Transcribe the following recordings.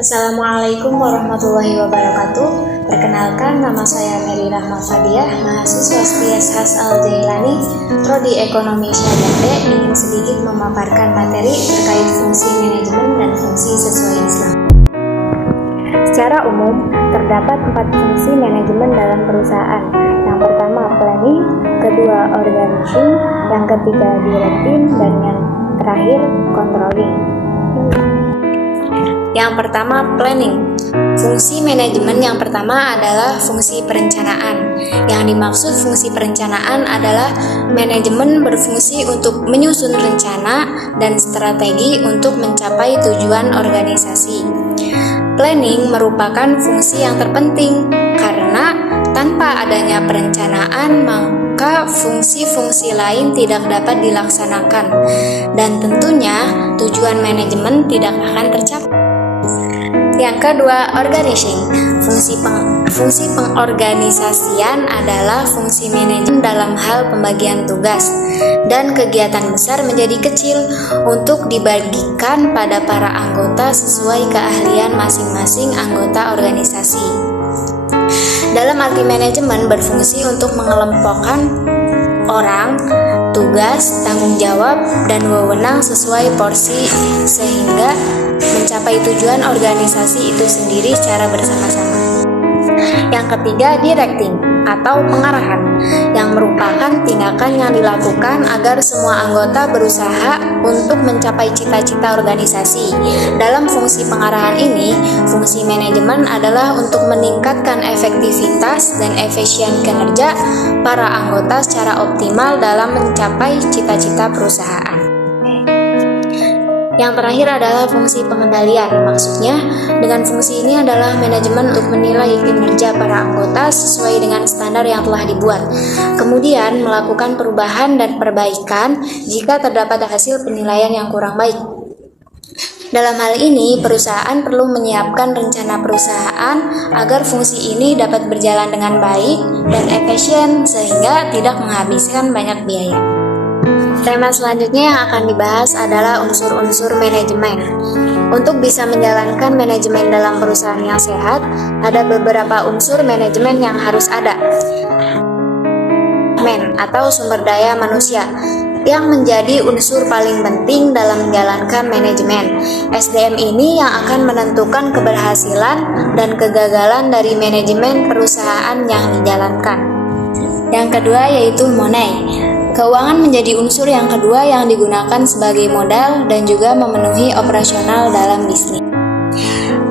Assalamualaikum warahmatullahi wabarakatuh. Perkenalkan, nama saya Mary Rahma Fadiah, mahasiswa STIAS Al-Jailani, Prodi Ekonomi Syariah B, ingin sedikit memaparkan materi terkait fungsi manajemen dan fungsi sesuai Islam. Secara umum, terdapat 4 fungsi manajemen dalam perusahaan. Yang pertama planning, kedua organizing, yang ketiga directing, dan yang terakhir controlling. Yang pertama, planning. Fungsi manajemen yang pertama adalah fungsi perencanaan. Yang dimaksud fungsi perencanaan adalah manajemen berfungsi untuk menyusun rencana dan strategi untuk mencapai tujuan organisasi. Planning merupakan fungsi yang terpenting karena tanpa adanya perencanaan maka fungsi-fungsi lain tidak dapat dilaksanakan dan tentunya tujuan manajemen tidak akan tercapai. Yang kedua, organizing. Fungsi pengorganisasian adalah fungsi manajemen dalam hal pembagian tugas dan kegiatan besar menjadi kecil untuk dibagikan pada para anggota sesuai keahlian masing-masing anggota organisasi. Dalam arti manajemen berfungsi untuk mengelompokkan orang, tugas, tanggung jawab, dan wewenang sesuai porsi sehingga mencapai tujuan organisasi itu sendiri secara bersama-sama. Yang ketiga, directing atau pengarahan, yang merupakan tindakan yang dilakukan agar semua anggota berusaha untuk mencapai cita-cita organisasi. Dalam fungsi pengarahan ini, fungsi manajemen adalah untuk meningkatkan efektivitas dan efisien kinerja para anggota secara optimal dalam mencapai cita-cita perusahaan. Yang terakhir adalah fungsi pengendalian. Maksudnya, dengan fungsi ini adalah manajemen untuk menilai kinerja para anggota sesuai dengan standar yang telah dibuat. Kemudian, melakukan perubahan dan perbaikan jika terdapat hasil penilaian yang kurang baik. Dalam hal ini, perusahaan perlu menyiapkan rencana perusahaan agar fungsi ini dapat berjalan dengan baik dan efisien sehingga tidak menghabiskan banyak biaya. Tema selanjutnya yang akan dibahas adalah unsur-unsur manajemen. Untuk bisa menjalankan manajemen dalam perusahaan yang sehat, ada beberapa unsur manajemen yang harus ada. Atau sumber daya manusia yang menjadi unsur paling penting dalam menjalankan manajemen. SDM ini yang akan menentukan keberhasilan dan kegagalan dari manajemen perusahaan yang dijalankan. Yang kedua yaitu money. Keuangan menjadi unsur yang kedua yang digunakan sebagai modal dan juga memenuhi operasional dalam bisnis.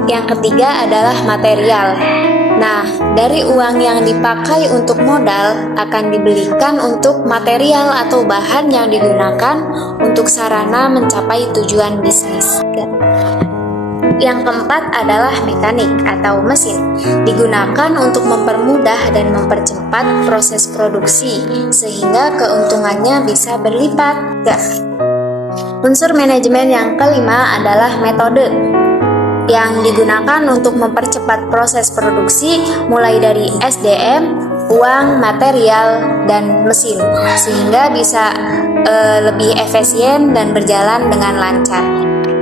Yang ketiga adalah material. Nah, dari uang yang dipakai untuk modal akan dibelikan untuk material atau bahan yang digunakan untuk sarana mencapai tujuan bisnis. Yang keempat adalah mekanik atau mesin, digunakan untuk mempermudah dan mempercepat proses produksi sehingga keuntungannya bisa berlipat. Unsur manajemen yang kelima adalah metode, yang digunakan untuk mempercepat proses produksi mulai dari SDM, uang, material, dan mesin sehingga bisa lebih efisien dan berjalan dengan lancar.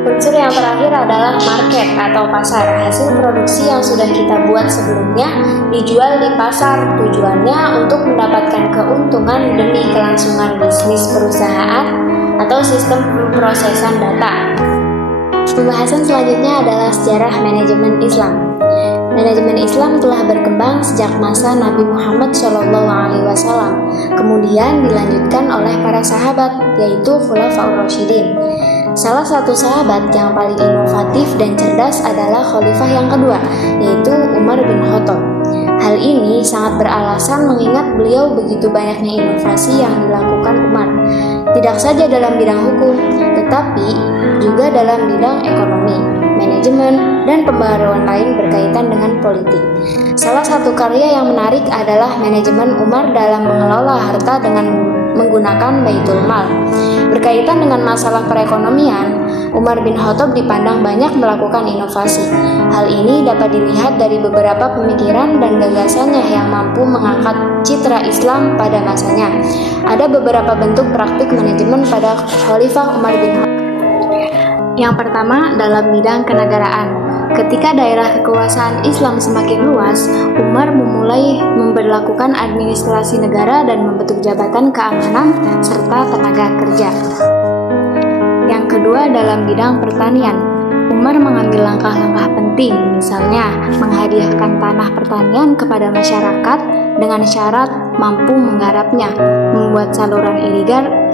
Unsur yang terakhir adalah market atau pasar. Hasil produksi yang sudah kita buat sebelumnya dijual di pasar, tujuannya untuk mendapatkan keuntungan demi kelangsungan bisnis perusahaan atau sistem pemrosesan data. Pembahasan selanjutnya adalah sejarah manajemen Islam. Manajemen Islam telah berkembang sejak masa Nabi Muhammad SAW, kemudian dilanjutkan oleh para sahabat, yaitu Khulafaur Rasyidin. Salah satu sahabat yang paling inovatif dan cerdas adalah khalifah yang kedua, yaitu Umar bin Khattab. Hal ini sangat beralasan mengingat beliau begitu banyaknya inovasi yang dilakukan Umar, tidak saja dalam bidang hukum, tetapi juga dalam bidang ekonomi, manajemen, dan pembaharuan lain berkaitan dengan politik. Salah satu karya yang menarik adalah manajemen Umar dalam mengelola harta dengan menggunakan Baitul Mal. Berkaitan dengan masalah perekonomian, Umar bin Khattab dipandang banyak melakukan inovasi. Hal ini dapat dilihat dari beberapa pemikiran dan gagasannya yang mampu mengangkat citra Islam pada masanya. Ada beberapa bentuk praktik manajemen pada Khalifah Umar bin Khattab. Yang pertama, dalam bidang kenegaraan. ketika daerah kekuasaan Islam semakin luas, Umar memulai memberlakukan administrasi negara dan membentuk jabatan keamanan serta tenaga kerja. Yang kedua, dalam bidang pertanian, Umar mengambil langkah-langkah penting, misalnya menghadiahkan tanah pertanian kepada masyarakat dengan syarat mampu menggarapnya, membuat saluran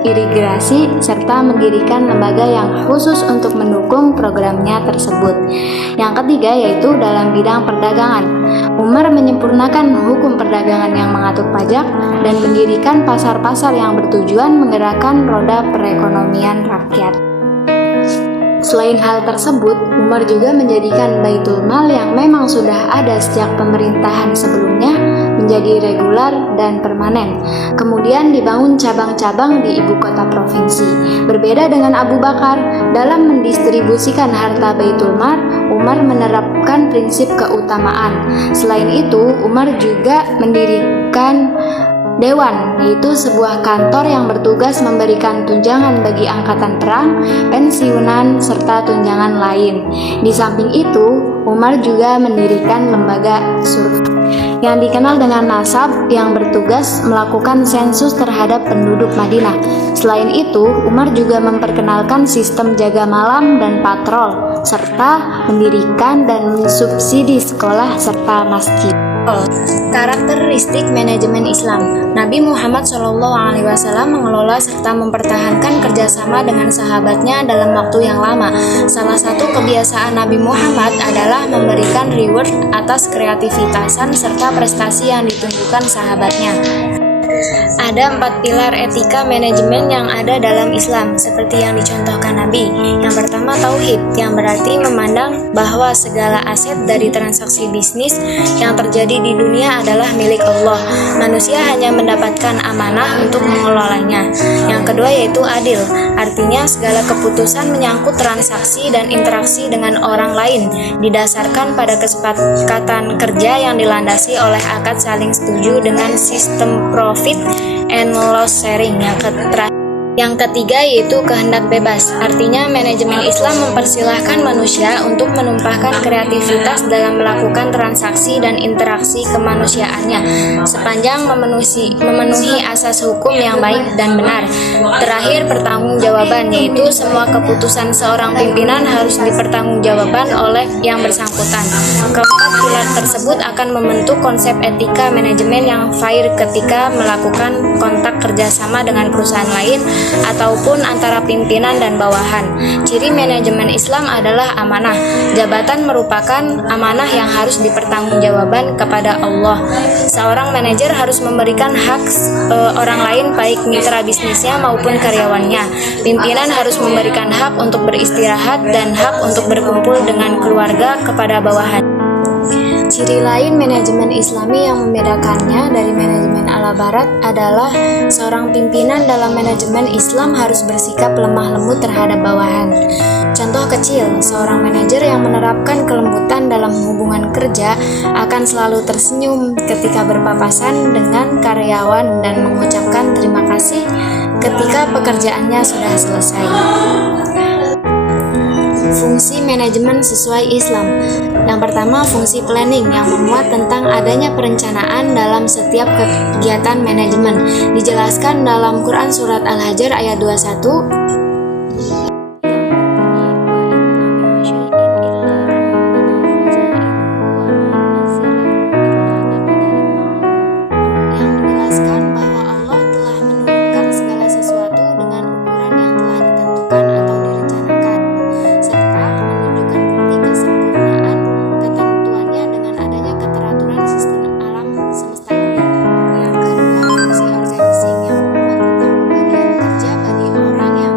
irigasi, serta mendirikan lembaga yang khusus untuk mendukung programnya tersebut. Yang ketiga yaitu dalam bidang perdagangan. Umar menyempurnakan hukum perdagangan yang mengatur pajak dan mendirikan pasar-pasar yang bertujuan menggerakkan roda perekonomian rakyat. Selain hal tersebut, Umar juga menjadikan Baitul Mal yang memang sudah ada sejak pemerintahan sebelumnya menjadi reguler dan permanen. Kemudian dibangun cabang-cabang di ibu kota provinsi. Berbeda dengan Abu Bakar, dalam mendistribusikan harta Baitul Mal, Umar menerapkan prinsip keutamaan. Selain itu, Umar juga mendirikan Dewan, yaitu sebuah kantor yang bertugas memberikan tunjangan bagi angkatan perang, pensiunan, serta tunjangan lain. Di samping itu, Umar juga mendirikan lembaga survei yang dikenal dengan Nasab yang bertugas melakukan sensus terhadap penduduk Madinah. Selain itu, Umar juga memperkenalkan sistem jaga malam dan patrol, serta mendirikan dan mensubsidi sekolah serta masjid. Karakteristik manajemen Islam. Nabi Muhammad SAW mengelola serta mempertahankan kerjasama dengan sahabatnya dalam waktu yang lama. Salah satu kebiasaan Nabi Muhammad adalah memberikan reward atas kreativitasan serta prestasi yang ditunjukkan sahabatnya. Ada 4 pilar etika manajemen yang ada dalam Islam, seperti yang dicontohkan Nabi. Yang pertama, tauhid, yang berarti memandang bahwa segala aset dari transaksi bisnis yang terjadi di dunia adalah milik Allah. Manusia hanya mendapatkan amanah untuk mengelolanya. Yang kedua yaitu adil, artinya segala keputusan menyangkut transaksi dan interaksi dengan orang lain didasarkan pada kesepakatan kerja yang dilandasi oleh akad saling setuju dengan sistem profit and loss sharing. Yang ketiga yaitu kehendak bebas, artinya manajemen Islam mempersilahkan manusia untuk menumpahkan kreativitas dalam melakukan transaksi dan interaksi kemanusiaannya sepanjang memenuhi asas hukum yang baik dan benar. Terakhir, pertanggungjawaban, yaitu semua keputusan seorang pimpinan harus dipertanggungjawabkan oleh yang bersangkutan. Keempat pilar tersebut akan membentuk konsep etika manajemen yang fair ketika melakukan kontak kerjasama dengan perusahaan lain ataupun antara pimpinan dan bawahan. Ciri manajemen Islam adalah amanah. Jabatan merupakan amanah yang harus dipertanggungjawabkan kepada Allah. Seorang manajer harus memberikan hak orang lain, baik mitra bisnisnya maupun karyawannya. Pimpinan harus memberikan hak untuk beristirahat dan hak untuk berkumpul dengan keluarga kepada bawahan. Ciri lain manajemen Islami yang membedakannya dari manajemen ala barat adalah seorang pimpinan dalam manajemen Islam harus bersikap lemah lembut terhadap bawahan. Contoh kecil, seorang manajer yang menerapkan kelembutan dalam hubungan kerja akan selalu tersenyum ketika berpapasan dengan karyawan dan mengucapkan terima kasih ketika pekerjaannya sudah selesai. Fungsi manajemen sesuai Islam. Yang pertama, fungsi planning yang memuat tentang adanya perencanaan dalam setiap kegiatan manajemen. Dijelaskan dalam Quran Surat Al-Hajr ayat 21. Yang kedua, fungsi organisasi yang memuat tentang pembagian kerja bagi orang yang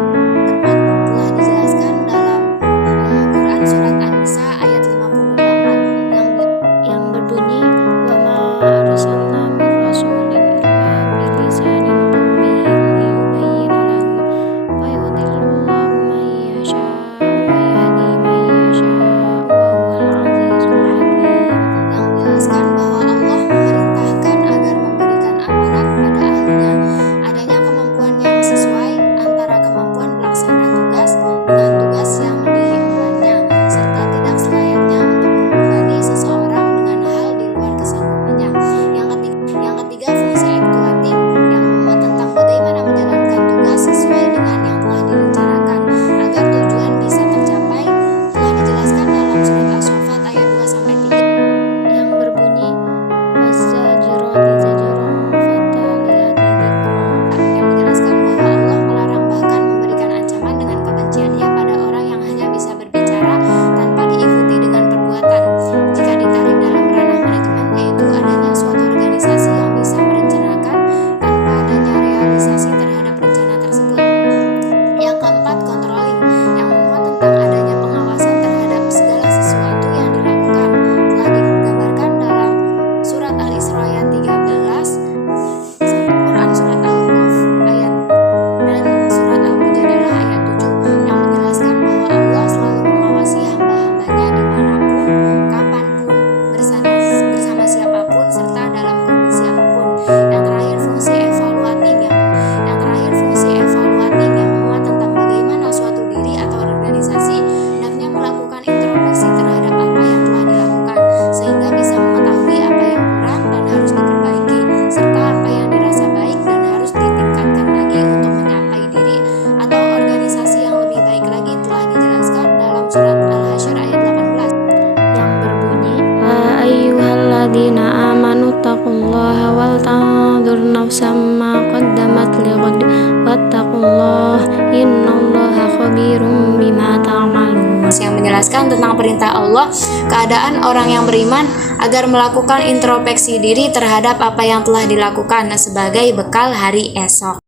nafsam ma qaddamat lighad wattaqullah innallaha khabirum bima ta'malun. Yang menjelaskan tentang perintah Allah, keadaan orang yang beriman agar melakukan introspeksi diri terhadap apa yang telah dilakukan sebagai bekal hari esok.